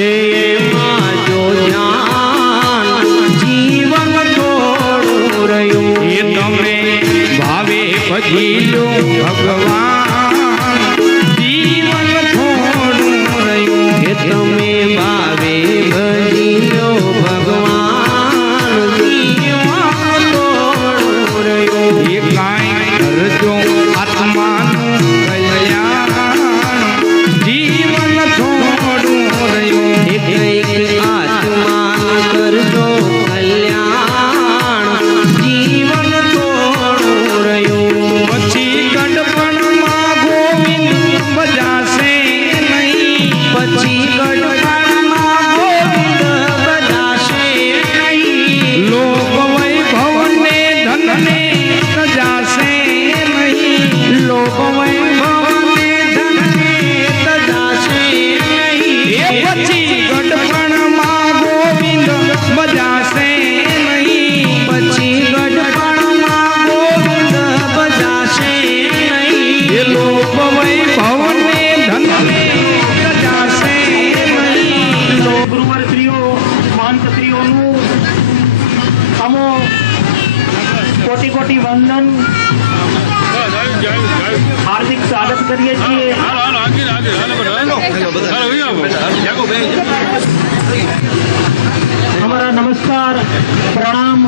છે એમાં જો ધ્યાન જીવન થોડું રહ્યું એ તમે ભાવે પછી લો ભગવાન જીવન થોડું રહ્યું એ તમે ભાવે ભજી લો ભગવાન જીવન થોડું રહ્યું એ કાંઈ કરજો આત્માનું કલ્યાણ જીવન થોડું રહ્યું એ કંઈક આત્માનું કરજો કલ્યાણ જીવન થોડું રહ્યું પછી ગડપણમાં ગોવિંદ બજાશે નહીં પછી ગડપણમાં ગોવિંદ બજાશે નહીં લોક વૈભવને ધનને તજાશે નહીં લોક વૈભવને ધનને તજાશે નહીં એ પછી ગડપણમાં ગોવિંદ બજાશે નહીં પછી ગડપણમાં ગોવિંદ બજાશે નહીં એ લોક વૈભવને ધનને તજાશે નહીં ગુરુવર શ્રીઓ મહંત શ્રીઓનું અમો કોટી કોટી વંદન હાર્દિક સ્વાગત કરીએ છીએ અમારા નમસ્કાર પ્રણામ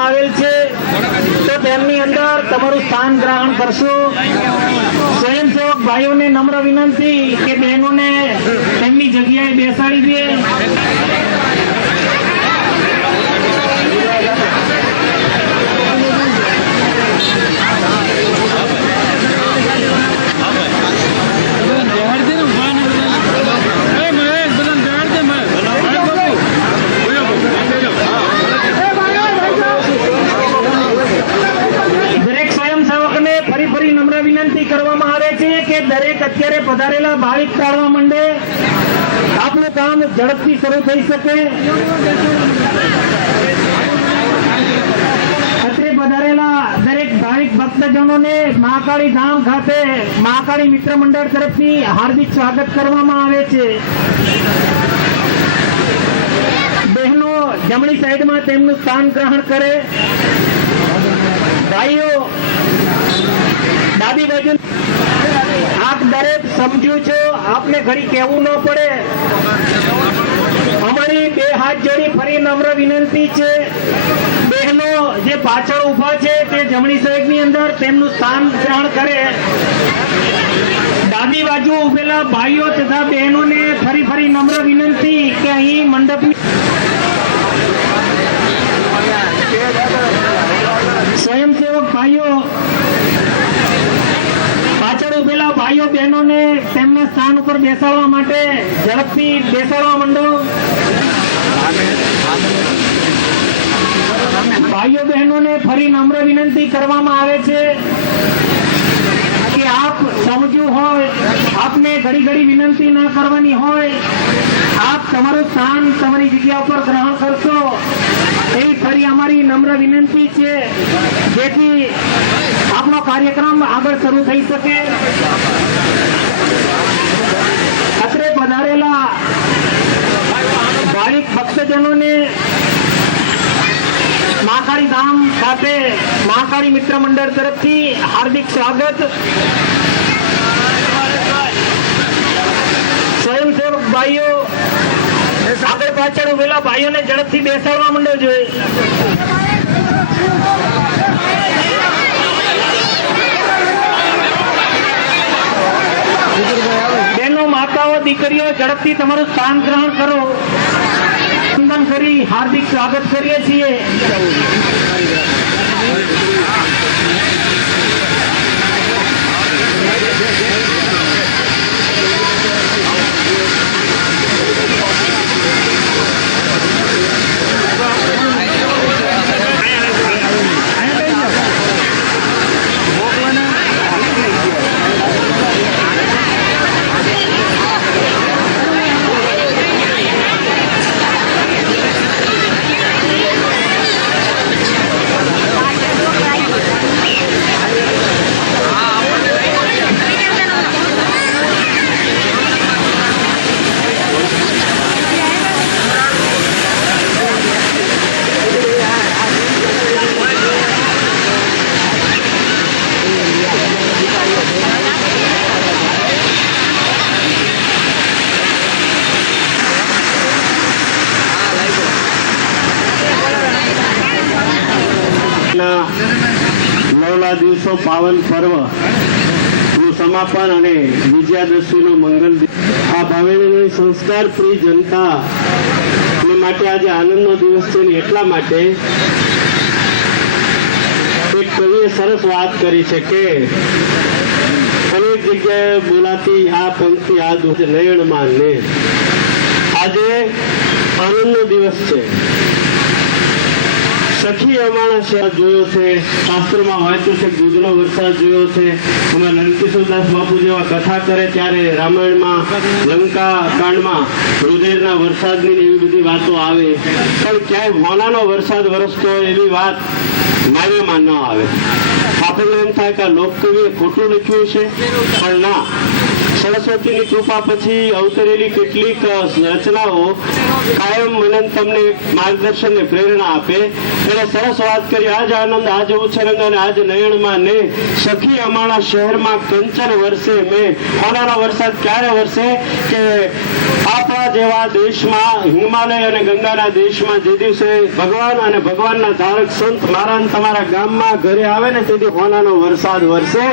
આવેલ છે તો તેમની અંદર તમારું સ્થાન ગ્રહણ કરશો સ્વયંસેવક ભાઈઓને નમ્ર વિનંતી કે બહેનોને તેમની જગ્યાએ બેસાડી દે કરવામાં આવે છે કે દરેક અત્યારે પધારેલા ભાવિક તાળવા માંડે આપનું કામ ઝડપથી શરૂ થઈ શકે અત્રે પધારેલા દરેક ભાવિક ભક્તજનોને મહાકાળી ધામ ખાતે મહાકાળી મિત્ર મંડળ તરફથી હાર્દિક સ્વાગત કરવામાં આવે છે બહેનો જમણી સાઈડમાં તેમનું સ્થાન ગ્રહણ કરે ભાઈઓ ડાબી બાજુ આપ દરેક સમજુ છો આપને ઘડી કહેવું ન પડે અમારી બે હાથ જોડી ફરી નમ્ર વિનંતી છે બહેનો જે પાછળ ઉભા છે તે જમણી સાઈડની અંદર તેમનું સ્થાન ગ્રહણ કરે ડાબી બાજુ ઉભેલા ભાઈઓ તથા બહેનોને ફરી ફરી નમ્ર વિનંતી કે અહીં મંડપની સ્વયંસેવક ભાઈઓ પાછળ ઉભેલા ભાઈઓ બહેનોને તેમના સ્થાન ઉપર બેસાડવા માટે ઝડપથી બેસાડવા માંડો ભાઈઓ બહેનોને ફરી નમ્ર વિનંતી કરવામાં આવે છે કે આપ સમજ્યું હોય આપને ઘડી ઘડી વિનંતી ન કરવાની હોય આપ તમારું સ્થાન તમારી જગ્યા ઉપર ગ્રહણ કરશો એવી ફરી અમારી નમ્ર વિનંતી છે જેથી આપનો કાર્યક્રમ આગળ શરૂ થઈ શકે અત્રે પધારેલા ભાવિક ભક્તજનોને મહાકાળી ધામ ખાતે મહાકાળી મિત્ર મંડળ તરફથી હાર્દિક સ્વાગત સ્વયંસેવક ભાઈઓ આગળ પાછળ ઉભેલા ભાઈઓને ઝડપથી બેસાડવા માંડો જોઈએ બહેનો માતાઓ દીકરીઓ ઝડપથી તમારું સ્થાન ગ્રહણ કરો વંદન કરી હાર્દિક સ્વાગત કરીએ છીએ આવનારા દિવસો પાવન પર્વ નું સમાપન અને વિજયાદશમીનો મંગલ આ ભાવેની સંસ્કાર પ્રિય જનતા ને માટે આજે આનંદનો દિવસ છે ને એટલા માટે એક કવિએ સરસ વાત કરી છે કે અનેક જગ્યાએ બોલાતી આ પંક્તિ આ દુઃખ નયણમાં ને આજે આનંદનો દિવસ છે. સખી અમારા શહેર જોયો છે, શાસ્ત્રમાં વાંચ્યું છે, દૂધનો વરસાદ જોયો છે. એમાં નરસિંહદાસ બાપુ જેવા કથા કરે ત્યારે રામાયણમાં લંકા કાંડમાં રુધિરના વરસાદની એવી બધી વાતો આવે, પણ ક્યાંય હોનાનો વરસાદ વરસતો હોય એવી વાત માન્યમાં ન આવે. આપણને એમ થાય કે આ લોકકવિએ ખોટું લખ્યું છે, પણ ના, સરસ્વતીની કૃપા પછી અવતરેલી કેટલીક રચનાઓ કાયમ મનન તમને માર્ગદર્શન ને પ્રેરણા આપે. એને સરસ વાત કરી, આજ આનંદ આજ ઉછરંગ અને આજ નયણમાં ને સખી અમારા શહેરમાં કંચન વરસે મેં. હોનારો વરસાદ ક્યારે વરસે કે આપણા જેવા દેશમાં, હિમાલય અને ગંગાના દેશમાં જે દિવસે ભગવાન અને ભગવાનના ધારક સંત મારા અને તમારા ગામમાં ઘરે આવે ને તેથી હોનાનો વરસાદ વરસે.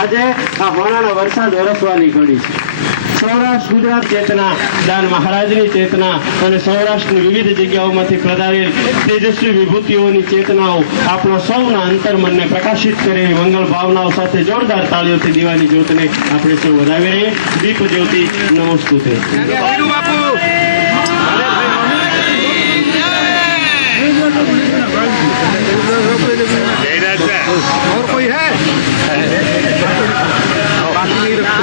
આજે આ હોનાનો વરસાદ વરસવાની ઘડી છે. સૌરાષ્ટ્ર ગુજરાત ચેતના, દાન મહારાજની ચેતના અને સૌરાષ્ટ્રની વિવિધ જગ્યાઓમાંથી પ્રદારેલ તેજસ્વી વિભૂતિઓની ચેતનાઓ આપણા સૌના અંતર્મનને પ્રકાશિત કરે એવી મંગલ ભાવનાઓ સાથે જોરદાર તાળીઓથી દીવાની જ્યોતને આપણે સૌ વધાવી રહીએ. દીપ જ્યોતિ નમસ્તુતે. और कोई है बाकी नहीं रखते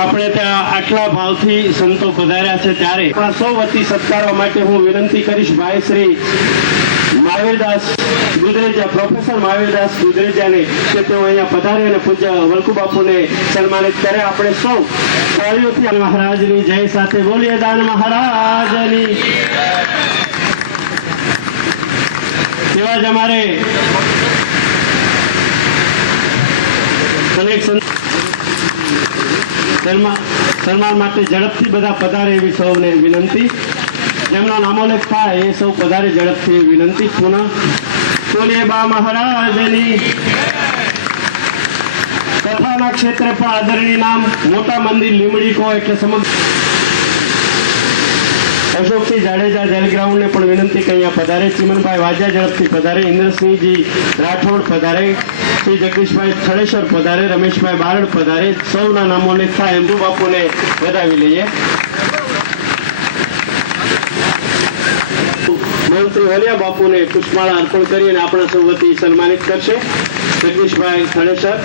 આપણે ત્યાં આટલા ભાવથી સંતો પધાર્યા છે ત્યારે આપણા સૌ વતી સત્કારવા માટે હું વિનંતી કરીશ ભાઈ શ્રી મહાવીરદાસ દુધરેજા, પ્રોફેસર મહાવીરદાસ દુધરેજાને કે તેઓ અહીંયા પધારે અને પૂજ્ય વલ્કુ બાપુને સન્માનિત કરે. આપણે સૌ તાળીઓથી મહારાજની જય સાથે બોલીએ દાન મહારાજની. તેવા જ અમારે અનેક સન્માન માટે ઝડપથી બધા પધારે એવી સૌને વિનંતી. જેમનો નામોલ્લેખ થાય એ સૌ પધારે ઝડપથી વિનંતી. પુનઃ બોલીએ બા મહારાજની. કથાના ક્ષેત્રે પણ આદરણીય નામ મોટા મંદિર લીમડી કહો એટલે સમગ્ર અશોકસિંહ જાડેજા જલગ્રાઉન્ડ ને પણ વિનંતી કે અહીંયા પધારે. ચિમનભાઈ વાજા ઝડપથી પધારે. ઇન્દ્રસિંહજી રાઠોડ પધારે. શ્રી જગદીશભાઈ થળેશ્વર પધારે. રમેશભાઈ બારડ પધારે. સૌના નામોલ્લેખ થાય એમ બાપુને વધાવી લઈએ. મંત્રી વલિયા બાપુને પુષ્પમાળા અર્પણ કરીને આપણા સૌ વતી સન્માનિત કરશે. જગદીશભાઈ થળેશ્વર.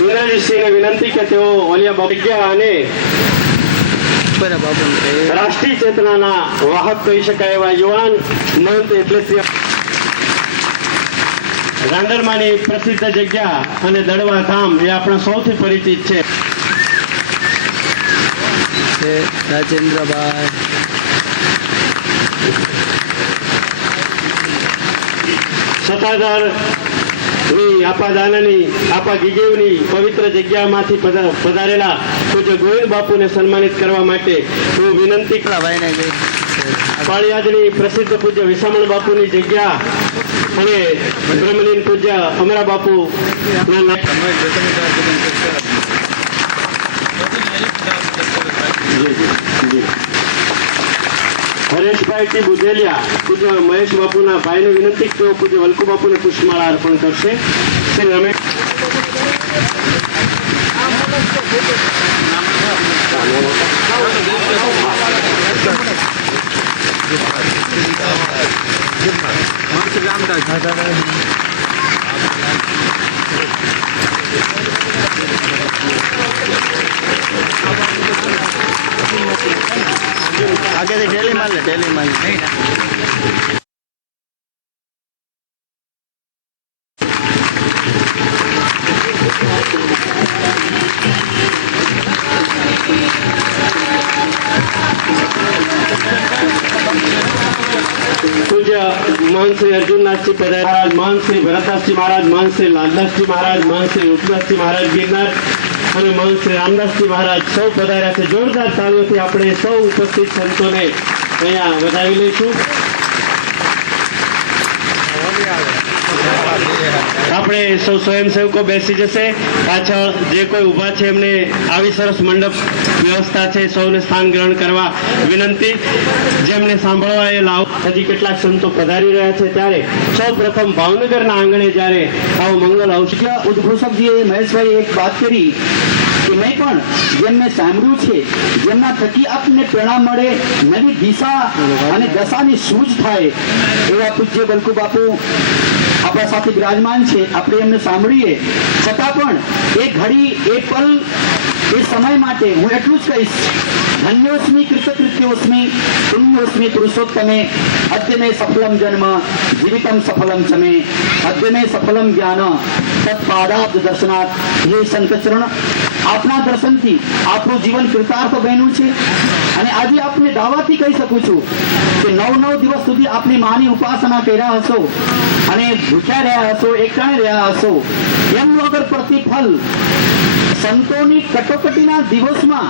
ઇન્દ્રજીતસિંહને વિનંતી કે તેઓ વલિયા બાપુ અને રાષ્ટ્રીય ચેતનાના વાહક કહી શકાય એવા યુવાન મહંત એટલે રાંદરમાની પ્રસિદ્ધ જગ્યા અને દડવા ધામ એ આપણા સૌથી પરિચિત છે. રાજેન્દ્રભાઈ સત્તાધાર આપા દાનાની આપા ગીગેવની પવિત્ર જગ્યામાંથી પધારેલા પૂજ્ય ગોવિંદ બાપુને સન્માનિત કરવા માટે હું વિનંતી પાળિયાદની પ્રસિદ્ધ પૂજ્ય વિસામણ બાપુની જગ્યા અને બ્રહ્મલીન પૂજ્ય અમરા બાપુ હરેશભાઈ ટી બુધેલિયા પૂજ્ય મહેશ બાપુના ભાઈને વિનંતી તેઓ પૂજ્ય વલ્કુ બાપુને પુષ્પમાળા અર્પણ કરશે. શ્રી રમેશ आगे से टेली मार ले પૂજ્ય મહંત શ્રી અર્જુનનાથજી મહારાજ, મહંત શ્રી ભરતદાસજી મહારાજ, મહંત શ્રી લાલદાસજી મહારાજ, મહંત શ્રી રૂપદાસજી મહારાજ ગિરનાર અને મહંત શ્રી રામદાસજી મહારાજ સૌ પધાર્યા છે. જોરદાર તાળીઓથી આપણે સૌ ઉપસ્થિત સંતોને અહીંયા વધાવી લઈશું. આપણે સૌ સ્વયંસેવકો બેસી જશે. પાછળ જે કોઈ ઊભા છે એમને આવી સરસ મંડપ વ્યવસ્થા છે, સૌને સ્થાન ગ્રહણ કરવા વિનંતી. જેમને સાંભળવા એ લાવ. હજી કેટલાક સંતો પધારી રહ્યા છે ત્યારે સૌ પ્રથમ ભાવનગરના આંગણે જ્યારે આવો મંગલ આવશે. ઉદ્ઘોષકજીએ મહેશભાઈ એક વાત કરી કે મેં પણ જેમને સાંભળ્યું છે, જેમના થકી આપને પ્રેરણા મળે, નવી દિશા અને દશાની સૂઝ થાય, એવા પૂજ્ય બલકુ બાપુ આપણા સાથે બિરાજમાન છે. આપણે એમને સાંભળીએ છતાં પણ એ ઘડી, એ પલ, એ સમય માટે હું એટલું જ કહીશ, ધન્યોસ્મિ કૃતકૃત્યોસ્મિ પુણ્યોસ્મિ પુરુષોત્તમે અદ્ય મે સફલમ જન્મ જીવિતમ સફલમ ચમે અદ્ય મે સફલમ જ્ઞાન તત્પાદાબ્જ દર્શનાથ. હે સંતચરણ, આપના દર્શનથી આપણું જીવન કૃતાર્થ બન્યું છે. અને આજે આપને દાવાથી કહી શકું છું કે 9 દિવસ સુધી આપની માની ઉપાસના કર્યા હશો અને ભૂખ્યા રહ્યા હશો, એકટાણે રહ્યા હશો, એમનું અગર પ્રતિફળ સંતોની કટોકટીના દિવસમાં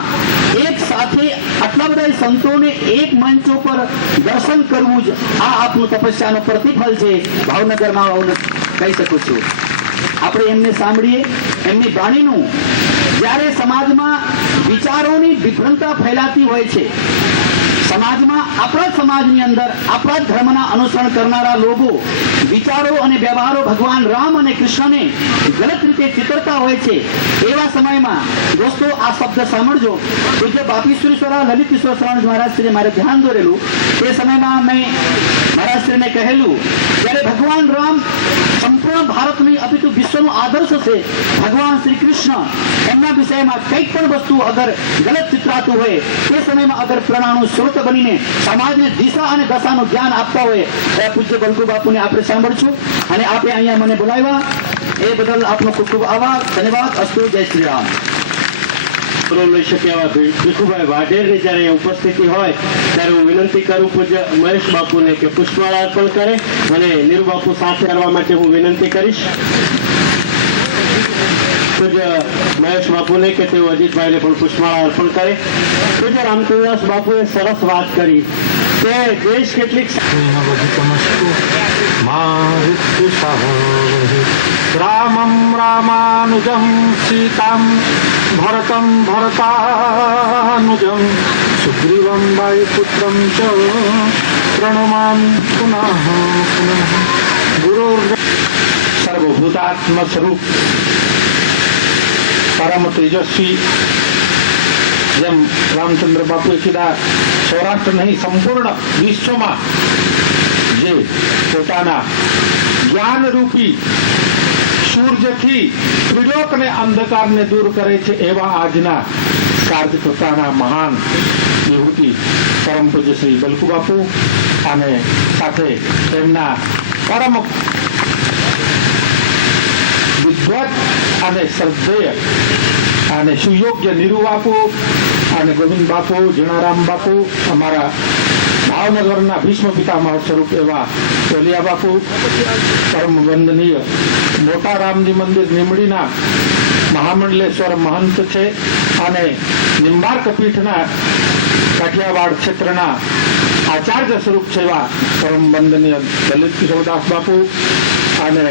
એક સાથે આટલા બધા સંતોને એક મંચ ઉપર દર્શન કરવું જ આ આપનું તપસ્યાનું પ્રતિફળ છે. ભાવનગરમાં હું કહી શકું છું. આપણે એમને સાંભળીએ, એમની વાણીનું. જ્યારે સમાજમાં વિચારોની વિભ્રમતા ફેલાતી હોય છે, સમાજમાં, આપણા સમાજની અંદર આપણા ધર્મના અનુસરણ કરનારા લોકો વિચારો અને વ્યવહારો ભગવાન રામ અને કૃષ્ણને ગલત રીતે ચિતરતા હોય છે. એવા સમયમાં દોસ્તો આ શબ્દ સાંભળજો. પૂજ્ય બાપીશ્વરેશ્વરા લલિતેશ્વર સ્વામી મહારાજશ્રીએ મારે ધ્યાન દોરેલું. તે સમયમાં મેં મહારાજશ્રીને કહેલું, જ્યારે ભગવાન રામ સંપૂર્ણ ભારતની અપિતુ વિશ્વનો આદર્શ છે, ભગવાન શ્રી કૃષ્ણ એમના વિષયમાં કંઈક પણ વસ્તુ અગર ગલત ચિતરાતું હોય, તે સમયમાં અગર પ્રેરણાનું સ્ત્રોત બનીને સમાજને દિશા અને દશાનું જ્ઞાન આપતા હોય, એ પૂજ્ય બલકુ બાપુને આપણે સાંભળશું. અને આપણે અહીંયા મને બોલાવ્યા એ બદલ આપનો ખૂબ ખૂબ આભાર, ધન્યવાદ. અસ્તુ. જય શ્રી રામ. લઈ શકે એવા ભીખુભાઈ વાઢેરની જ્યારે અહીંયા ઉપસ્થિતિ હોય ત્યારે હું વિનંતી કરું પૂજ્ય મહેશ બાપુને કે પુષ્પમાળા અર્પણ કરે, અને નીરુ બાપુ સાથે કરવા માટે હું વિનંતી કરીશ પૂજ્ય મહેશ બાપુને કે તેઓ અજીતભાઈને પણ પુષ્પમાળા અર્પણ કરે. પૂજ્ય રામચંદ્રદાસ બાપુએ સરસ વાત કરી કે દેશ કેટલીક રામમ રામાનુજમ સીતામ ભરતમ ભરતાનુજમ સુગ્રીવમ વાયુપુત્રમ ચ પ્રણમામિ પુનઃ પુનઃ. ગુરુ સર્વભૂતાત્મ સ્વરૂપ પરમ તેજસ્વી, જેમ રામચંદ્ર બાપુએ કીધા, સૌરાષ્ટ્ર નહીં સંપૂર્ણ વિશ્વમાં જે પોતાના જ્ઞાનરૂપી સૂર્યથી ત્રિલોક અને અંધકારને દૂર કરે છે, એવા આજના કાર્યકર્તાના મહાન વિભૂતિ પરમ પૂજ્ય શ્રી બલકુ બાપુ અને સાથે તેમના પરમ વિદ્વત અને શ્રદ્ધેય અને સુયોગ્ય નીરુ બાપુ અને ગોવિંદ બાપુ, જીણારામ બાપુ, અમારા ભાવનગરના ભીષ્મ પિતામહ સ્વરૂપ એવા ચોલિયા બાપુ, પરમ વંદનીય મોટા રામજી મંદિર નીમડીના મહામંડલેશ્વર મહંત છે અને નિંબાર્ક પીઠના કાઠિયાવાડ ક્ષેત્રના આચાર્ય સ્વરૂપ છે એવા પરમ વંદનીય લલિત કિશોરદાસ બાપુ અને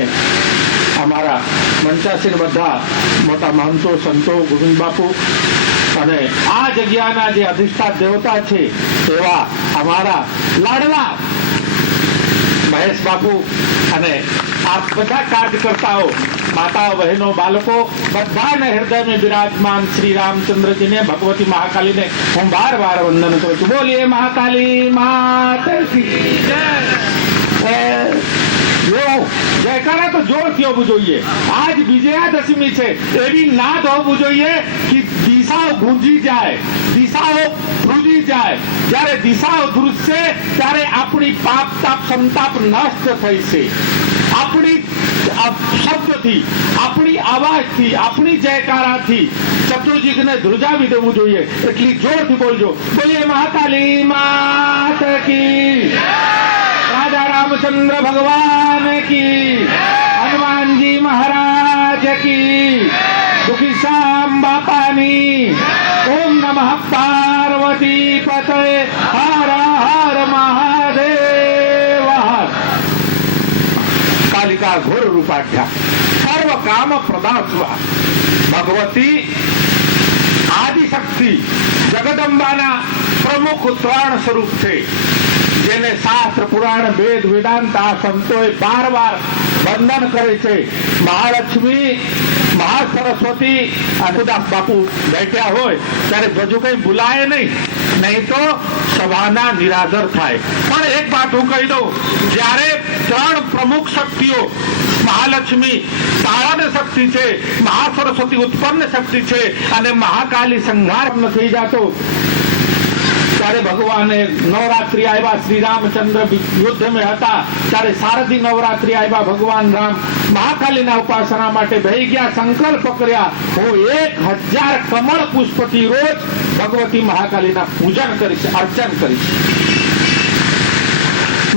અમારા મંચાસીન બધા મોટા મહંતો, સંતો, ગોવિંદ બાપુ અને આ જગ્યાના જે અધિષ્ઠાત દેવતા છે એવા અમારા લાડલા મહેશ બાપુ અને આ બધા કાર્યકર્તાઓ, માતાઓ, બહેનો, બાળકો બધાને હૃદયમાં બિરાજમાન શ્રી રામચંદ્રજીને, ભગવતી મહાકાલીને હું બાર વંદન કરું છું. બોલીએ મહાકાલી માતા કી જય. જયકારા તો જોરથી હોવું જોઈએ. આજ વિજયાદશમી છે, એવી નાદ હોવું જોઈએ કે દિશાઓ ગુંજી જાય, દિશાઓ ધ્રુજી જાય. જ્યારે દિશાઓ ધ્રુજશે ત્યારે આપણી પાપ તાપ સંતાપ નષ્ટ થઈ છે. આપણી શબ્દથી, આપણી અવાજથી, આપણી જયકારાથી શત્રુજીને ધ્રુજાવી દેવું જોઈએ. એટલી જોરથી બોલજો. બોલીએ મહાકાલી માત કી, રાજા રામચંદ્ર ભગવાન की, હનુમાનજી મહારાજ की, દુખી શામ બાપાની. ઓમ નમઃ પાર્વતી પતય હર હર दुर्गा घोर रूपाढ्या सर्व काम प्रदा स्वा भगवती આદિશક્તિ જગદંબાના પ્રમુખ 3 સ્વરૂપ છે, જેને શાસ્ત્ર પુરાણ વેદ વેદાંત આ સંતોએ 12 વાર વંદન કરે છે. મહાલક્ષ્મી, મહાસરસ્વતી અને ઉદાસ બાપુ બેઠ્યા હોય ત્યારે બધું કઈ ભૂલાય નહીં તો સભાના નિરાદર થાય. પણ એક વાત હું કહી દઉં, જ્યારે 3 પ્રમુખ શક્તિઓ મહાલક્ષ્મી તાળાને શક્તિ છે, મહાસરસ્વતી ઉત્પન્ન શક્તિ છે અને મહાકાલી સંહાર થઈ જતો, ત્યારે ભગવાને નવરાત્રિ આવ્યા, શ્રી રામચંદ્ર યુદ્ધ में હતા ત્યારે શારદી નવરાત્રિ આવ્યા, ભગવાન રામ મહાકાલીના ઉપાસના માટે બેહી ગયા, સંકલ્પ કર્યા, હું 1000 કમળ પુષ્પથી રોજ ભગવતી મહાકાલીના પૂજન કરીશ, અર્ચન કરીશ.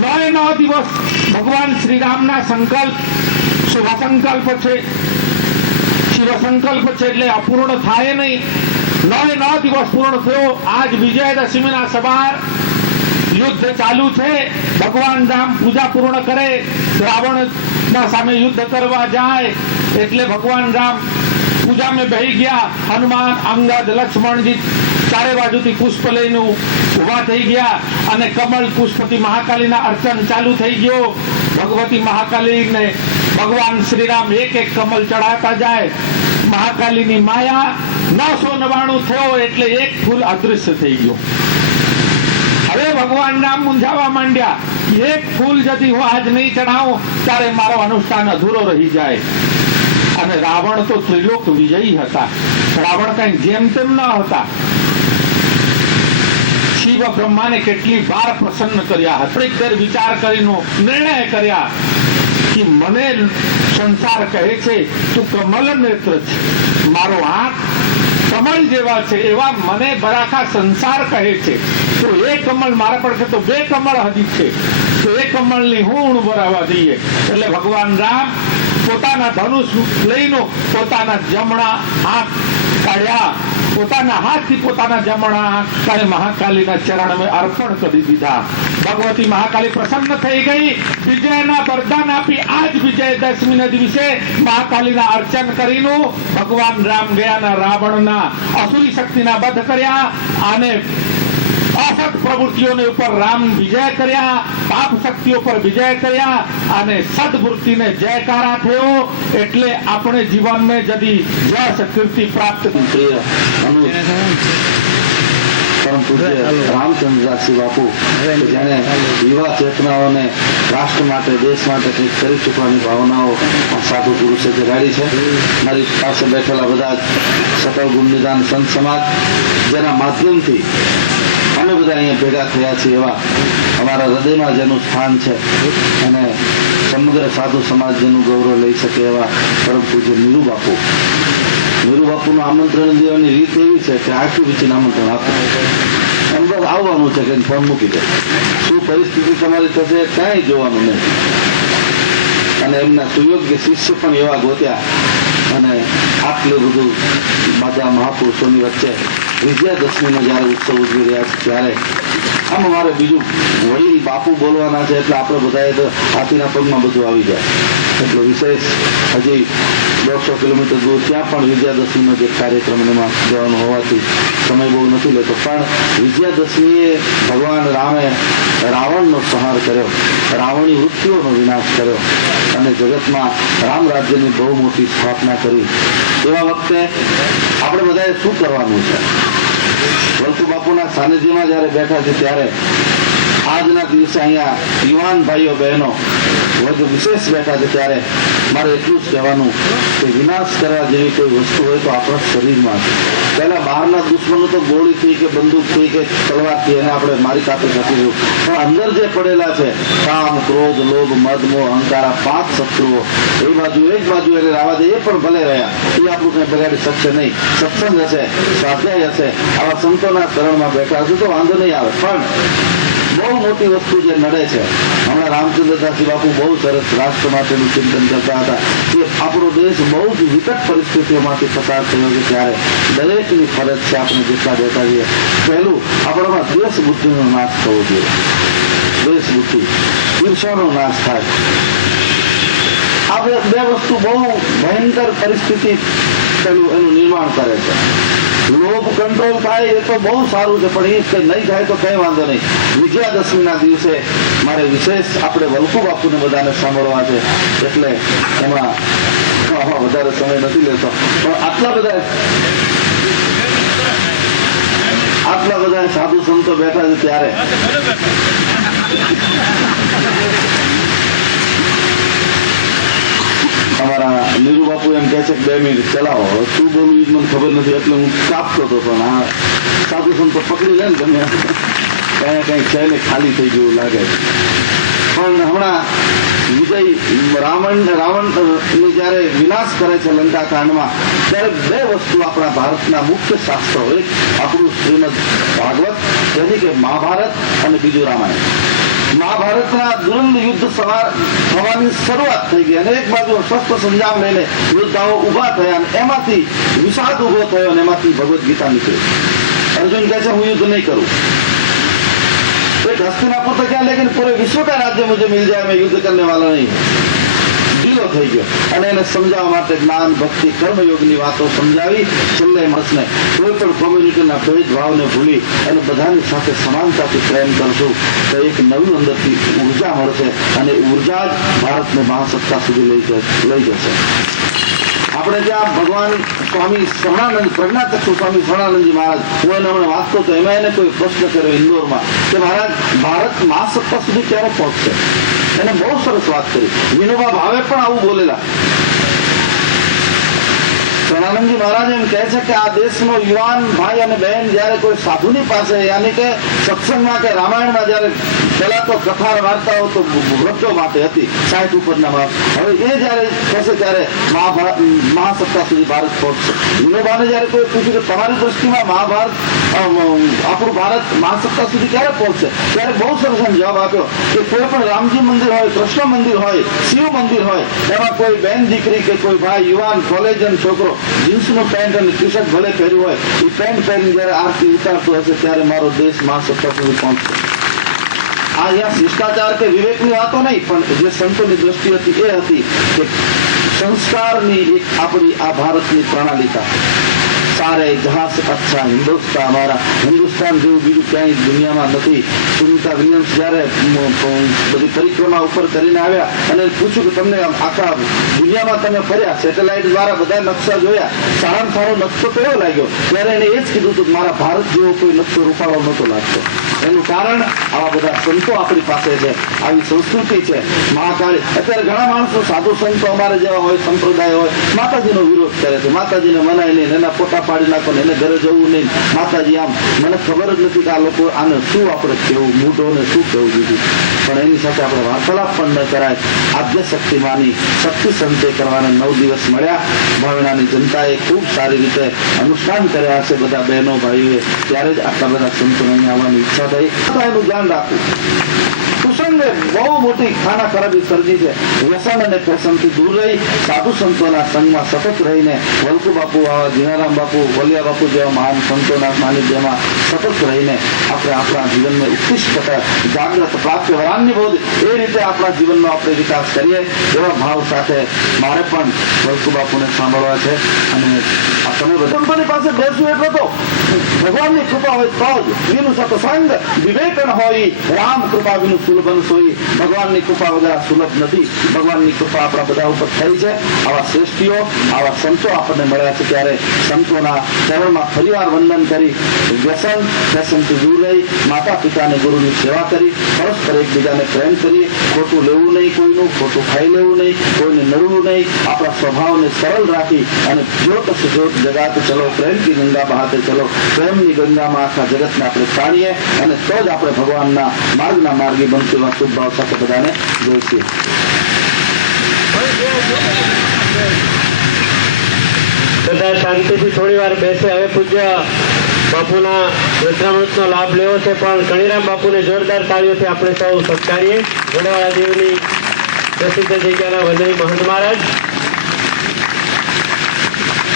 9 દિવસ ભગવાન શ્રી રામના સંકલ્પ શુભ સંકલ્પ છે, શિવ સંકલ્પ છે એટલે અપૂર્ણ થાય નહીં. 9 દિવસ પૂર્ણ થયો. આજ વિજયાદશમીના સવાર યુદ્ધ ચાલુ છે. ભગવાન રામ પૂજા પૂર્ણ કરે, રાવણના સામે યુદ્ધ કરવા જાય એટલે ભગવાન રામ પૂજા में બેહી ગયા. હનુમાન, અંગદ, લક્ષ્મણજી ચારે બાજુથી પુષ્પ લઈને ઉભા થઈ ગયા અને કમળ પુષ્પથી મહાકાલીના અર્ચન ચાલુ થઈ ગયો. ભગવતી મહાકાલીને ભગવાન શ્રીરામ એક કમળ ચડાવતા જાય. મહાકાલીની માયા 999 થયો એટલે એક ફૂલ અદૃશ્ય થઈ ગયો. હવે ભગવાન રામ મૂંઝાવા માંડ્યા, એક ફૂલ ଯଦି હું આજ નહીં ચડાવું ત્યારે મારો અનુષ્ઠાન અધૂરો રહી જાય. અને રાવણ તો ત્રિલોક વિજયી હતા. રાવણ કઈ જેમ તેમ ન હતા. શિવ બ્રહ્માને કેટલી વાર પ્રસન્ન કર્યા, હતરેક વિચાર કરીને નિર્ણય કર્યા કે મને સંસાર કહે છે તું કમલ નેત્ર છે, મારો આંખ કમળ જેવા છે એવા મને બરાખા સંસાર કહે છે, તો એ કમળ મારા પર છે તો 2 કમળ હજી છે, તો એ કમળની હું ભરાવા દઈએ. એટલે ભગવાન રામ પોતાના ધનુષ લઈને પોતાના જમણા હાથ કાઢ્યા, પોતાના હાથથી પોતાના જમણા હાથ કાઢી મહાકાલીના ચરણમાં અર્પણ કરી દીધા. ભગવતી મહાકાલી પ્રસન્ન થઈ ગઈ. વિજયના વરદાન આપી આજ વિજયાદશમીના દિવસે મહાકાલીના અર્ચન કરીને ભગવાન રામ ગયા રાવણના અસુરી શક્તિના વધ કર્યા અને અસત પ્રવૃત્તિઓને ઉપર રામ વિજય કર્યા, પાપ શક્તિઓ પર વિજય કર્યા અને સદવૃત્તિને જયકારા થયો. એટલે આપણે જીવનમાં જદી યશ કીર્તિ પ્રાપ્ત પરમ પૂજ્ય રામચંદ્રદાસજી બાપુ કે જેણે યુવા ચેતનાઓને રાષ્ટ્ર માટે, દેશ માટે કંઈક કરી ચૂકવાની ભાવનાઓ આ સાધુ પુરુષે જગાડી છે. મારી પાસે બેઠેલા બધા જ સકલ ગુણનિદાન સંત સમાજ, જેના માધ્યમથી અમે બધા અહીંયા ભેગા થયા છીએ, એવા અમારા હૃદયમાં જેનું સ્થાન છે અને સમગ્ર સાધુ સમાજ જેનું ગૌરવ લઈ શકે એવા પરમ પૂજ્ય નીરુ બાપુ. નીરુ બાપુનું આમંત્રણ દેવાની રીત એવી છે કે આખી બીચીને આમંત્રણ આપે, એમ બસ આવવાનું છે કે ફોન મૂકી દે, શું પરિસ્થિતિ તમારી થશે કાંઈ જોવાનું નહીં. અને એમના સુયોગ્ય શિષ્ય પણ એવા ગોત્યા અને આટલું બધું બધા મહાપુરુષોની વચ્ચે વિજયાદશમીનો જ્યારે ઉત્સવ ઉજવી રહ્યા છે ત્યારે આમ અમારે બીજું વળી બાપુ બોલવાના છે એટલે આપણે બધાએ તો હાથીના પગમાં બધું આવી જાય. એટલે વિશેષ હજી 150 કિલોમીટર દૂર ત્યાં પણ વિજયાદશમીનો જે કાર્યક્રમ એમાં જવાનું હોવાથી સમય બહુ નથી લેતો. પણ વિજયાદશમીએ ભગવાન રામે રાવણનો સંહાર કર્યો, રાવણી વૃત્તિઓનો વિનાશ કર્યો અને જગતમાં રામ રાજ્યની બહુ મોટી સ્થાપના કરી. એવા વખતે આપણે બધાએ શું કરવાનું છે? વલ્તુ બાપુના સાનિધ્યમાં જયારે બેઠા છે ત્યારે આજના દિવસે અહીંયા યુવાન ભાઈઓ બહેનો વધુ વિશેષ બેઠા છે ત્યારે મારે એટલું જ કહેવાનું કે વિનાશ કરવા જેવી કોઈ વસ્તુ હોય તો આપણા શરીરમાં છે. પહેલા બહારના દુશ્મનો તો ગોળીથી કે બંદૂકથી કે તલવારથી એને આપણે મારી કાપી શકીશું, પણ અંદર જે પડેલા છે કામ, ક્રોધ, લોભ, મદ, મોહ, અહંકાર, 5 શત્રુઓ એક બાજુ એને રાવા દે, એ પણ ભલે રહ્યા, એ આપણું કંઈ બગાડી શકશે નહીં. સત્સંગ હશે, સ્વાધ્યાય હશે, આવા સંતોના ચરણમાં બેઠા હશે તો વાંધો નહીં આવે. પણ બહુ મોટી વસ્તુ જે નડે છે, હમણાં રામચંદ્રદાસજી બાપુ બહુ સરસ રાષ્ટ્ર માટેનું ચિંતન કરતા હતા કે આપણો દેશ બહુ જ વિકટ પરિસ્થિતિઓમાંથી પસાર થયો છે, ત્યારે દરેકની ફરજ છે આપણે જેટલા બેઠા છીએ, પહેલું આપણામાં દ્વેષ બુદ્ધિનો નાશ થવો જોઈએ. દ્વેષ બુદ્ધિ, ઈર્ષાનો નાશ થાય. આ બે વસ્તુ બહુ ભયંકર પરિસ્થિતિ એનું નિર્માણ કરે છે. લોભ કંટ્રોલ થાય એ તો બહુ સારું છે, પણ એ કંઈ નહીં થાય તો કઈ વાંધો નહીં. વિજયાદશમીના દિવસે મારે વિશેષ આપણે વલ્કુ બાપુને બધાને સાંભળવા છે, એટલે એમાં વધારે સમય નથી લેતો. પણ આટલા બધા સાધુ સંતો બેઠા છે ત્યારે અમારા નીરુ બાપુ એમ કહે છે કે 2 મિનિટ ચલાવો. શું બોલવું એ મને ખબર નથી, એટલે હું કાપતો હતો. પણ આ સાધુ સંતો પકડી લે ને તમે કઈ છે ને ખાલી થઈ ગયું લાગે. પણ હમણાં રાવણ જયારે વિનાશ કરે છે લંકા કાંડમાં, ત્યારે 2 વસ્તુ આપણા ભારતના મુખ્ય શાસ્ત્રો, એક આપણું શ્રીમદ ભાગવત, જેની કે મહાભારત, અને બીજું રામાયણ. મહાભારતના દુરંત યુદ્ધ થવાની શરૂઆત થઈ ગઈ અને એક બાજુ શસ્ત્ર સંજામ લઈને યોદ્ધાઓ ઉભા થયા અને એમાંથી વિષાદ ઉભો થયો અને એમાંથી ભગવદ ગીતા નીકળી. અર્જુન કહે છે હું યુદ્ધ નહીં કરું. हस्तिनापुर तो क्या, लेकिन पूरे विश्व का राज्य मुझे मिल जाए, मैं युद्ध करने वाला नहीं. ઢીલો થઈ ગયો અને એને સમજાવવા માટે જ્ઞાન, ભક્તિ, કર્મયોગની વાતો સમજાવી છેલ્લે માણસને કોઈ પણ કોમ્યુનિટીના ભેદભાવને ભૂલી અને બધાની સાથે સમાનતાથી પ્રેમ કરશું તો એક નવી અંદરથી ઉર્જા મળશે અને ઉર્જા જ ભારતને મહાસત્તા સુધી લઈ જશે. આપણે ત્યાં ભગવાન સ્વામી શરણાનંદ, પ્રજ્ઞાચક્ષુ સ્વામી શરણાનંદજી મહારાજ, હું એને હમણાં વાંચતો હતો, એમાં એને કોઈ પ્રશ્ન કર્યો ઇન્દોરમાં કે મહારાજ ભારત મહાસત્તા સુધી ક્યારે પહોંચશે? એને બહુ સરસ વાત કરી. વિનોબા ભાવે પણ આવું બોલેલા. શરણાનંદજી મહારાજ એમ કહે છે કે આ દેશનો યુવાન ભાઈ અને બહેન જયારે કોઈ સાધુની પાસે, યાની કે સત્સંગમાં કે રામાયણમાં જયારે પેલા તો કથા વાર્તાઓ તો વૃદ્ધો માટે હતી 60 ઉપરના માણસ, હવે એ જયારે થશે ત્યારે મહાસત્તા સુધી ભારત પહોંચશે. વિનોબાને જયારે કોઈ પૂછ્યું કે તમારી દ્રષ્ટિમાં મહાભારત, આપણું ભારત મહાસત્તા સુધી ક્યારે પહોંચશે, ત્યારે બહુ સરસ જવાબ આપ્યો કે કોઈ પણ રામજી મંદિર હોય, કૃષ્ણ મંદિર હોય, શિવ મંદિર હોય, એમાં કોઈ બેન દીકરી કે કોઈ ભાઈ યુવાન કોલેજન છોકરો જીન્સનું પેન્ટ અને ટી શર્ટ ભલે પહેર્યું હોય, એ પેન્ટ પહેરીને જયારે આરતી ઉતારતો હશે ત્યારે મારો દેશ મહાસત્તા સુધી પહોંચશે. આ અહીંયા શિષ્ટાચાર કે વિવેકની વાતો નહીં, પણ જે સંતોની દ્રષ્ટિ હતી એ હતી કે સંસ્કારની એક આપણી આ ભારતની પ્રણાલિકા. सारे जहां से अच्छा हिंदुस्तान, हमारा हिंदुस्तान જેવું બીજું ક્યાંય દુનિયામાં નથી. સુનિતા વિલિયમ્સ જયારે બધી પરિક્રમા ઉપર કરીને આવ્યા અને પૂછ્યું કે તમને આખા દુનિયામાં તમે ફર્યા, સેટેલાઇટ દ્વારા બધા નકશા જોયા, સારામાં સારો નકશો કયો લાગ્યો? ત્યારે એને એ જ કીધું હતું કે મારા ભારત જેવો કોઈ નકશો રૂપાળો નહોતો લાગતો. એનું કારણ આવા બધા સંતો આપણી પાસે છે, આવી સંસ્કૃતિ છે મહાકાળી. અત્યારે ઘણા માણસો સાધુ સંતો અમારે જેવા હોય, સંપ્રદાય હોય, માતાજીનો વિરોધ કરે છે, માતાજીને મનાય નહીં, એના ફોટા પાડી નાખો, એને ઘરે જવું નહીં, માતાજી આમ. મને ખબર જ નથી કે આ લોકો આને શું આપણે કેવું, મૂઢોને શું કહેવું દીધું. પણ એની સાથે આપણે વાર્તાલાપ પણ ન કરાય. આદ્ય શક્તિમાની શક્તિ સંતે કરવાના 9 દિવસ મળ્યા. ભાવનાની જનતાએ ખૂબ સારી રીતે અનુષ્ઠાન કર્યા હશે બધા બહેનો ભાઈઓએ, ત્યારે જ આટલા બધા સંતોને અહીં આવવાની ઈચ્છા થઈ. એનું ધ્યાન રાખવું. કુસંગે બહુ મોટી ખાના ખરાબી સર્જી છે. વ્યસન અને ફેશનથી દૂર રહી સાધુ સંતોના સંગમાં સતત રહીને વલ્કુ બાપુ, આવા જીનારામ બાપુ, વલિયા બાપુ જેવા મહાન સંતોના સાનિધ્યમાં સતત રહીને આપણે આપણા જીવનને ઉત્કૃષ્ટ જાગ્રત પ્રાપ્ય વરાનની બોધ એ રીતે આપણા જીવનનો આપણે વિકાસ કરીએ એવા ભાવ સાથે મારે પણ વલ્કુ બાપુને સાંભળવા છે. અને તમે બધા પાસે બેસવું એટલે તો ભગવાનની કૃપા હોય તો જ. વિનું સત્સંગ વિવેકન હોય, રામ કૃપા વિનું સુલભન સોઈ. ભગવાનની કૃપા વગર સુલભ નથી. ભગવાનની કૃપા આપણા બધા ઉપર થઈ છે. આવા શ્રેષ્ઠીઓ, આવા સંતો આપણને મળ્યા છે, ત્યારે સંતોના ચરણમાં ફરીવાર વંદન કરી વ્યસન ફેશનથી દૂર રહી માતા પિતાને ગુરુની સેવા કરી પરસ્પર એકબીજાને પ્રેમ કરીએ. ખોટું લેવું નહીં, કોઈનું ખોટું ખાઈ લેવું નહીં, કોઈને નડવું નહીં. આપણા સ્વભાવને સરળ રાખી અને જ્યોત સે જ્યોત જગાતે ચલો, પ્રેમ કી ગંગા બહાતે ચલો. પ્રેમની ગંગામાં આખા જગતને આપણે તાણીએ અને તો જ આપણે ભગવાનના માર્ગના માર્ગી બનશું એવા શુભ ભાવ સાથે બધાને જોઈશું. બધા શાંતિથી થોડી વાર બેસે. હવે પૂજ્ય બાપુના વચનામૃતનો લાભ લેવો છે, પણ કણીરામ બાપુને જોરદાર તાળીઓથી આપણે સૌ સત્કારીએ. ગોડાવાળા દેવની પ્રસિદ્ધ જગ્યાના વંદની મહંત મહારાજ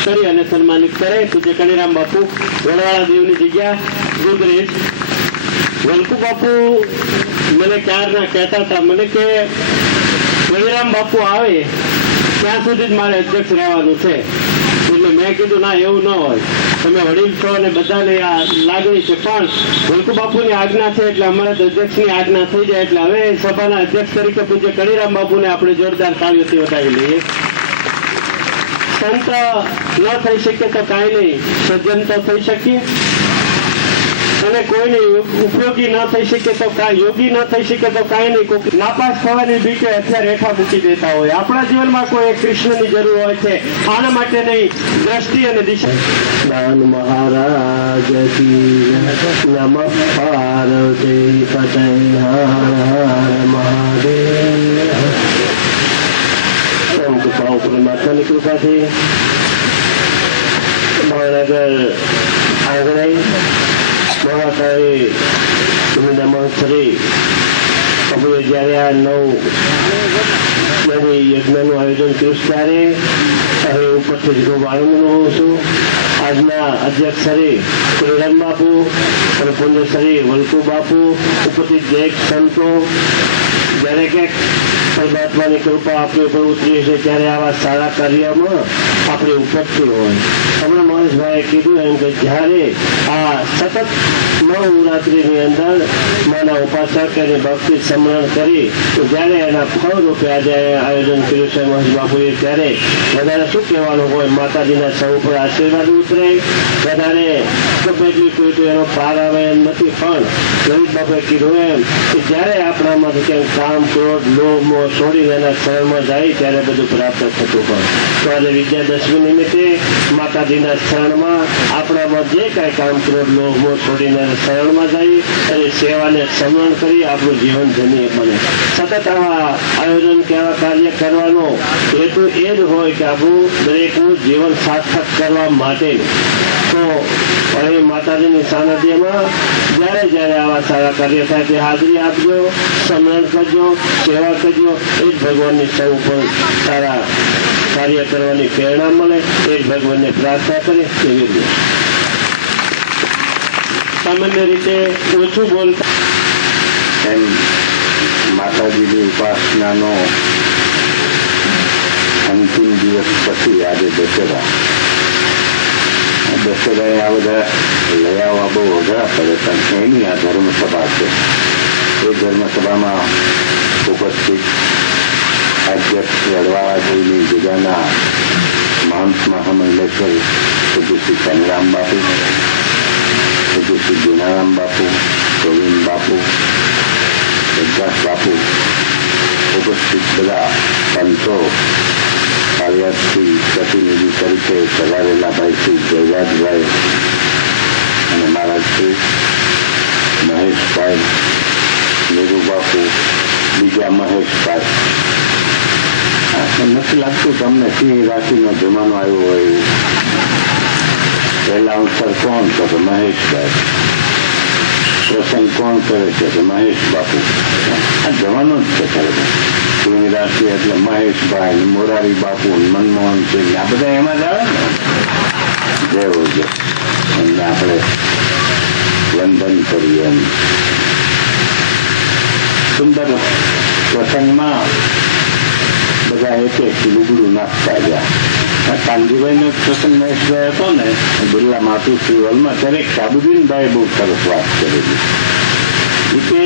કરી અને સન્માનિત કરે. પૂજ્ય કણીરામ બાપુ, ગોડાવાળા દેવની જગ્યા, ગોદરેજ. વલ્કુ બાપુ મને ક્યારના કહેતા હતા મને કે કણીરામ બાપુ આવે ત્યાં સુધી જ મારે અધ્યક્ષ રહેવાનું છે. એટલે મેં કીધું ના એવું ન હોય, તમે વડીલ છો અને બધાને આ લાગણી છે, પણ ભોલકુ બાપુની આજ્ઞા છે એટલે અમારા અધ્યક્ષની આજ્ઞા થઈ જાય એટલે હવે સભાના અધ્યક્ષ તરીકે પૂજ્ય કળીરામ બાપુને આપણે જોરદાર તાળીઓથી વધાવી લઈએ. સંત ન થઈ શકે તો કાંઈ નહીં, સજ્જન તો થઈ શકીએ, અને કોઈને ઉપયોગી ન થઈ શકે તો યોગી ન થઈ શકે તો કાંઈ નહીં. કોઈ નાપાસ થવાની બીકે અત્યારે રેખા મૂકી દેતા હોય. આપણા જીવનમાં કોઈ એક કૃષ્ણની જરૂર હોય છે. આના માટે નહીં, દ્રષ્ટિ અને દિશા. દાન મહારાજ કી નમઃ પાર્વતી પતય હર મહાદેવ. માતાની કૃપાથી ભાવનગર આંગણે મહાકાળી સુમિદા મહોત્સવી આપણે જ્યારે આ યજ્ઞનું આયોજન કર્યું ત્યારે હવે ઉપરથી જ ખૂબ આનંદ અનુભવું છું. આજના અધ્યક્ષ શ્રી કળીરામ બાપુ, પૂજ્ય શ્રી વલ્કુ બાપુ, ઉપસ્થિત દરેક સંતો, જ્યારે ક્યાંક પરમાત્માની કૃપા આપણી ઉપર ઉતરી છે ત્યારે આવા સારા કાર્યમાં આપણે ઉપસ્થિત હોય. હમણાં મહેશભાઈએ કીધું એમ કે જ્યારે આ સતત નવરાત્રિની અંદર માના ઉપાસક અને ભક્તિ સ્મરણ કરી જ્યારે એના ફળ રૂપે આજે આયોજન કર્યું છે મહેશ બાપુએ, ત્યારે વધારે શું કહેવાનું હોય, માતાજીના સૌ ઉપર આશીર્વાદ ઉતરે. વધારે ગમે કોઈ તો એનો પાર આવે એમ નથી, પણ લલિત બાપુએ કીધું એમ કે જ્યારે આપણામાંથી ક્યાંક કામ, ક્રોધ, લોભ, મોહ છોડીને એના શરણમાં જાય ત્યારે બધું પ્રાપ્ત થતું હોય. તો આજે વિજયાદશમી નિમિત્તે માતાજીના શરણમાં આપણામાં જે કાંઈ કામ, ક્રોધ, લોભ, મોહ છોડીને શરણમાં જઈ અને સેવાને સ્મરણ કરી આપણું જીવન ધન્ય બને. સતત આવા આયોજન કે આવા કાર્ય કરવાનો હેતુ એ જ હોય કે આપણું દરેકનું જીવન સાર્થક કરવા માટે. તો અહીં માતાજીની સાનિધ્યમાં જ્યારે જ્યારે આવા સારા કાર્ય થાય તે હાજરી આપજો, સ્મરણ કરજો, સેવા કરજો. એ જ ભગવાનની સૌ ઉપર સારા કાર્ય કરવાની પ્રેરણા મળે. એ જ ભગવાનને પ્રાર્થના કરે. એવી રીતે સામાન્ય રીતે ઓછું બોલતા એમ માતાજીની ઉપાસનાનો અંતિમ દિવસ પછી આજે દશેરા. દશેરાએ આ બધા લઈ આવવા બહુ અઘરા પડે, પણ એની આ ધર્મસભા છે. એ ધર્મસભામાં ઉપસ્થિત અધ્યક્ષ વડવાળાજીની જિલ્લાના મહંત મહામંડલેશ્વર પૂજ્ય શ્રી કનરામ બાપુ, પૂજ્ય શ્રી ગુનારામ બાપુ, ગોવિંદ બાપુ, વિકાસ બાપુ, ઉપસ્થિત બધા સંતો, કાર્યથી પ્રતિનિધિ તરીકે ચલાવેલા ભાઈ શ્રી જયરાજભાઈ અને મહારાજ શ્રી મહેશભાઈ, નીરુ બાપુ, બીજા મહેશભાઈ. નથી લાગતું તમને સિંહ રાશિનો જમાનો આવ્યો હોય એવું. પહેલા અવસર કોણ તો કે મહેશભાઈ, પ્રસંગ કોણ કરે છે કે મહેશ બાપુ. આ જવાનો જ છે ખરેખર. સિંહ રાશિ એટલે મહેશભાઈ, મોરારી બાપુ, મનમોહન સિંહ, આ બધા એમાં જ આવે ને. જય હો જય. એમને આપણે વંદન કરીએ. એમ સુંદર પ્રસંગમાં બધા એક એક લુગડું નાખતા ગયા. કાનજીભાઈનો પ્રસંગ મહેશભાઈ હતો ને બિરલા માતુશ્રી હોલમાં, દરેક સાબુદ્દીનભાઈ બહુ સરસ વાત કરેલી. કે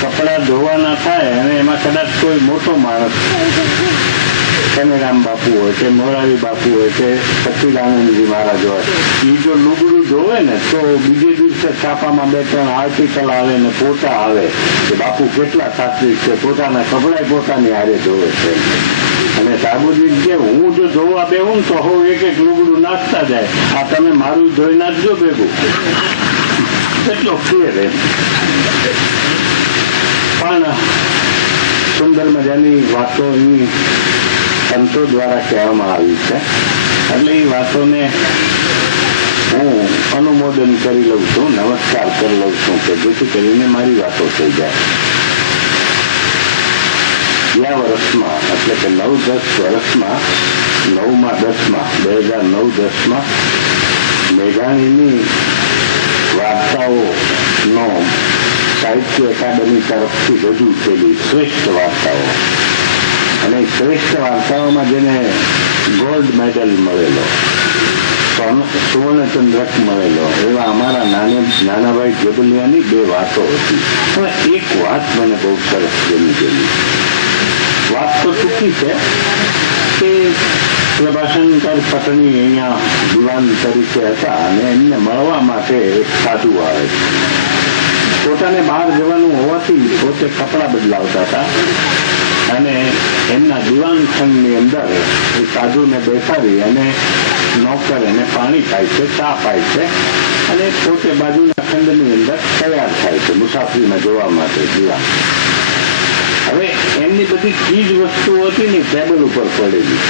કપડા ધોવાના થાય અને એમાં કદાચ કોઈ મોટો માણસ, કનરામ બાપુ હોય કે મોરારી બાપુ હોય કે સચ્ચિદાનંદજી મહારાજ હોય, એ જો લુગડું ધોવે ને તો બીજે દિવસે છાપામાં 2-3 આર્ટિકલ આવે ને પોતા આવે કે બાપુ કેટલા સાત્વિક છે, પોતાના કપડા પોતાની હારે ધોવે છે. અને સાબુજી કે હું જો ધોવા બેહું તો હું એક એક લુગડું નાખતા જાય, આ તમે મારું ધોઈ નાખજો ભેગું. એટલો ફેર એમ. પણ સુંદર મજાની વાતો અહીં સંતો દ્વારા કહેવામાં આવી છે. એટલે એ વાતોને હું અનુમોદન કરી લઉં છું, નમસ્કાર કરી લઉં છું કે જેથી કરીને મારી વાતો થઈ જાય. ગયા વર્ષમાં એટલે કે 9-10 વર્ષમાં 2009-10માં મેઘાણીની વાર્તાઓનો સાહિત્ય એકાડમી તરફથી રજૂ થયેલી શ્રેષ્ઠ વાર્તાઓ અને શ્રેષ્ઠ વાર્તાઓમાં જેને ગોલ્ડ મેડલ મળેલો, સુવર્ણચંદ્રક મળેલો એવા અમારા નાનાભાઈ જેબલિયાની 2 વાતો હતી. હવે એક વાત મને બહુ સરસ ગમી ગઈ. વાત તો ટૂંકી છે કે પ્રભાશંકર પટણી અહીંયા દિવાન તરીકે હતા અને એમને મળવા માટે એક સાધુ આવે છે. પોતાને બહાર જવાનું હોવાથી પોતે કપડાં બદલાવતા હતા અને એમના દિવાન ખંડની અંદર એ સાધુને બેસાડી અને નોકર એને પાણી પાય છે, ચા પાય છે અને પોતે બાજુના ખંડની અંદર તૈયાર થાય છે મુસાફરીમાં જવા માટે દિવાન. હવે એમની બધી ચીજ વસ્તુઓ હતી ને ટેબલ ઉપર પડેલી.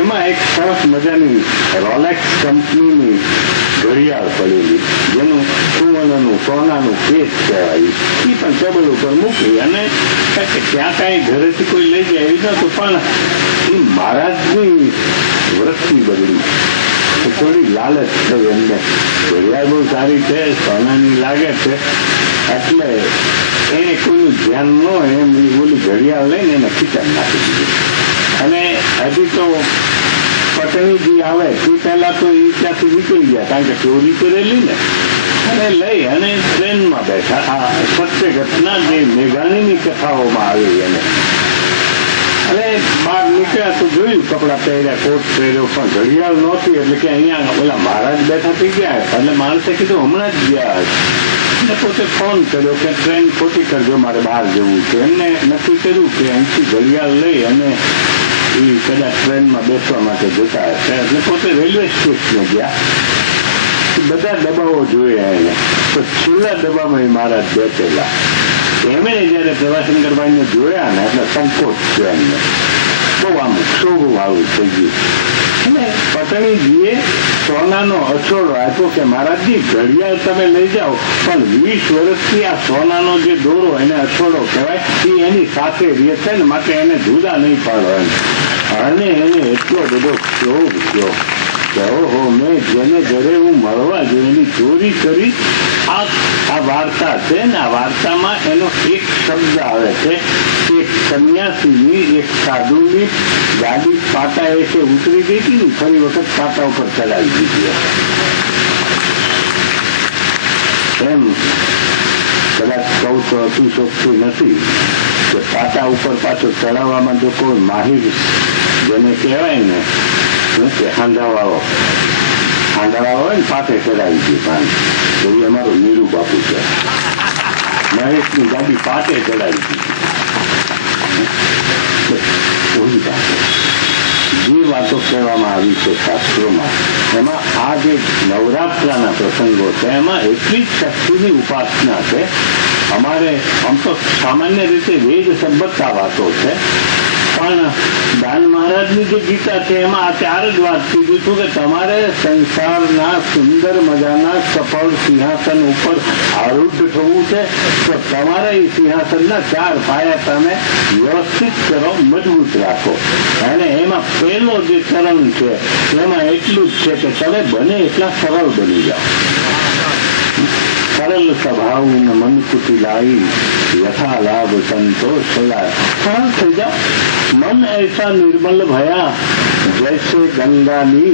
એમાં એક સરસ મજાની રોલેક્સ કંપનીની ઘડિયાળ પડેલી, જેનું સુવર્ણનું સોનાનું કેસ કહેવાય, એ પણ ટેબલ ઉપર મૂકી અને ત્યાં કાંઈ ઘરેથી કોઈ લઈ જાય એવી નતું, પણ એ મહારાજની વૃત્તિ બદલી. થોડી લાલચ થઈ એમને. ઘડિયાળ બહુ સારી છે, સોનાની લાગે છે, એટલે એને કોઈનું ધ્યાન ન હોય એમ ઓલી ઘડિયાળ લઈને એને ખીચામાં નાખી દીધી. અને હજી તો પટણીજી આવે એ પહેલા તો એ ત્યાંથી નીકળી ગયા, કારણ કે ચોરી કરેલી ને, અને લઈ અને ટ્રેનમાં બેઠા. આ સત્ય ઘટના જે મેઘાણીની કથાઓમાં આવી એને. અને બહાર નીકળ્યા તો જોયું કપડા પહેર્યા, કોટ પહેર્યો, પણ ઘડિયાળ નહોતી. એટલે કે અહીંયા ઓલા મહારાજ બેઠા થઈ ગયા. એટલે માણસે કીધું હમણાં જ ગયા. એટલે પોતે ફોન કર્યો કે ટ્રેન ખોટી કરજો, મારે બહાર જવું છે. એમને નક્કી કર્યું કે અહીંથી ઘડિયાળ લઈ અને એ કદાચ ટ્રેનમાં બેસવા માટે જતા હશે. એટલે પોતે રેલવે સ્ટેશને ગયા. બધા ડબ્બાઓ જોયા એને, તો છેલ્લા ડબ્બામાં એ મહારાજ બેઠેલા. એમણે જયારે પ્રભાશંકરભાઈને જોયા ને એટલે સંકોચ થયો એમને, બહુ આમ ક્ષોભ આવું થઈ ગયું. અને પટણીજીએ સોનાનો અછોડો આપ્યો કે મહારાજજી ઘડિયાળ તમે લઈ જાઓ, પણ 20 વર્ષથી આ સોનાનો જે દોરો એને અછોડો કહેવાય, એ એની સાથે રહે છે ને, માટે એને જુદા નહીં પાડો એમ. અને એને એટલો બધો ક્ષોભ થયો કે ઓહો, મેં જેને ઘરે હું મળવા જોઈએ એની ચોરી કરી. આ વાર્તા છે ને, આ વાર્તામાં એનો એક શબ્દ આવે છે. એક સંન્યાસીની, એક સાધુની ગાડી પાટા એસે ઉતરી ગઈ હતી ને, ફરી વખત પાટા ઉપર ચડાવી દીધી. એમ કદાચ કહું તો અતિશોક્તિ નથી કે પાટા ઉપર પાછો ચડાવવામાં જો કોઈ માહિર જેને કહેવાય ને કે હાંડાવાળો હોય ને, પાટે ચડાવી દીધી પાણી. તો એ અમારો નીરુ બાપુ છે. મહેશની ગાડી પાટે ચડાવી દીધી. જે વાતો કહેવામાં આવી છે શાસ્ત્રોમાં, એમાં આ જે નવરાત્રાના પ્રસંગો છે એમાં એટલી જ શક્તિની ઉપાસના છે. અમારે આમ તો સામાન્ય રીતે વેદ સંબદ્ધ આ વાતો છે, પણ દાન મહારાજની જે ગીતા છે એમાં આ 4 જ વાત કીધું છું કે તમારે સંસારના સુંદર મજાના સફળ સિંહાસન ઉપર આરૂઢ થવું છે, તો તમારે એ સિંહાસનના 4 પાયા તમે વ્યવસ્થિત કરો, મજબૂત રાખો. અને એમાં પહેલો જે ચરણ છે એમાં એટલું જ છે કે તમે બને એટલા સરળ બની જાઓ. સરળ સ્વભાવ મન કુટિलाई यथा लाभ संतोष सरल થઈ જાઓ. મન ऐसा निर्मल भया जैसे गंगा नी